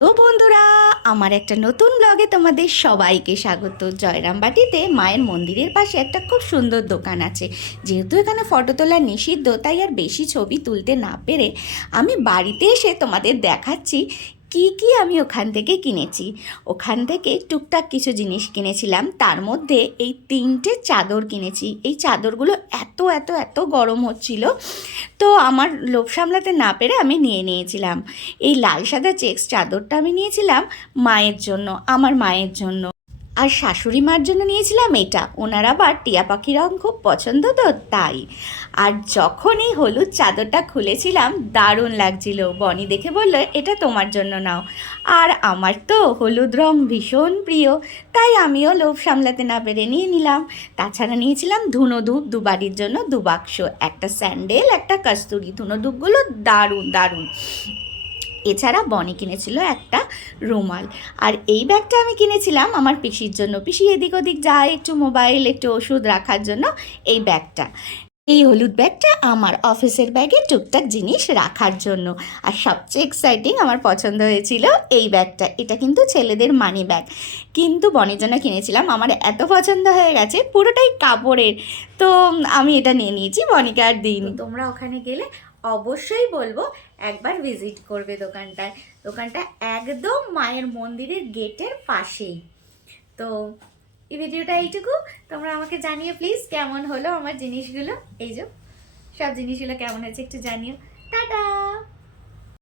তো বন্ধুরা, আমার একটা নতুন ব্লগে তোমাদের সবাইকে স্বাগত। জয়রামবাটিতে মায়ের মন্দিরের পাশে একটা খুব সুন্দর দোকান আছে। যেহেতু এখানে ফটো তোলা নিষিদ্ধ, তাই আর বেশি ছবি তুলতে না পেরে আমি বাড়িতে এসে তোমাদের দেখাচ্ছি কি আমি ওখান থেকে কিনেছি। ওখান থেকে টুকটাক কিছু জিনিস কিনেছিলাম, তার মধ্যে এই 3টে চাদর কিনেছি। এই চাদরগুলো এত এত এত গরম হচ্ছিল, তো আমার লোভ সামলাতে না পেরে আমি নিয়ে নিয়েছিলাম। এই লাল সাদা চেক্স চাদরটা আমি নিয়েছিলাম মায়ের জন্য, আমার মায়ের জন্য। আর শাশুড়ি মার জন্য নিয়েছিলাম এটা, ওনার আবার টিয়া পাখি রং খুব পছন্দ, তো তাই। আর যখন এই হলুদ চাদরটা খুলেছিলাম, দারুণ লাগছিল। বনি দেখে বললো এটা তোমার জন্য নাও। আর আমার তো হলুদ রং ভীষণ প্রিয়, তাই আমিও লোভ সামলাতে না পেরে নিয়ে নিলাম। তাছাড়া নিয়েছিলাম ধুনো ধূপ, দুবারির জন্য 2 বাক্স, একটা স্যান্ডেল, একটা কস্তুরি। ধুনো ধূপগুলো দারুণ দারুণ। এছাড়া বনি কিনেছিল একটা রুমাল। আর এই ব্যাগটা আমি কিনেছিলাম আমার পিসির জন্য। পিসি এদিক ওদিক যায়, একটু মোবাইল, একটু ওষুধ রাখার জন্য এই ব্যাগটা। এই হলুদ ব্যাগটা আমার অফিসের ব্যাগে টুকটাক জিনিস রাখার জন্য। আর সবচেয়ে এক্সাইটিং, আমার পছন্দ হয়েছিল এই ব্যাগটা। এটা কিন্তু ছেলেদের মানি ব্যাগ, কিন্তু বনির জন্য কিনেছিলাম। আমার এত পছন্দ হয়ে গেছে, পুরোটাই কাপড়ের, তো আমি এটা নিয়ে নিয়েছি। বনিকে আর দিইনি। তোমরা ওখানে গেলে অবশ্যই বলবো একবার ভিজিট করবে দোকানটায়। দোকানটা একদম মায়ের মন্দিরের গেটের পাশেই। তো এই ভিডিওটা এইটুকু। তোমরা আমাকে জানিও প্লিজ কেমন হলো আমার জিনিসগুলো। এই যে সব জিনিসগুলো কেমন হয়েছে একটু জানিও। টাটা।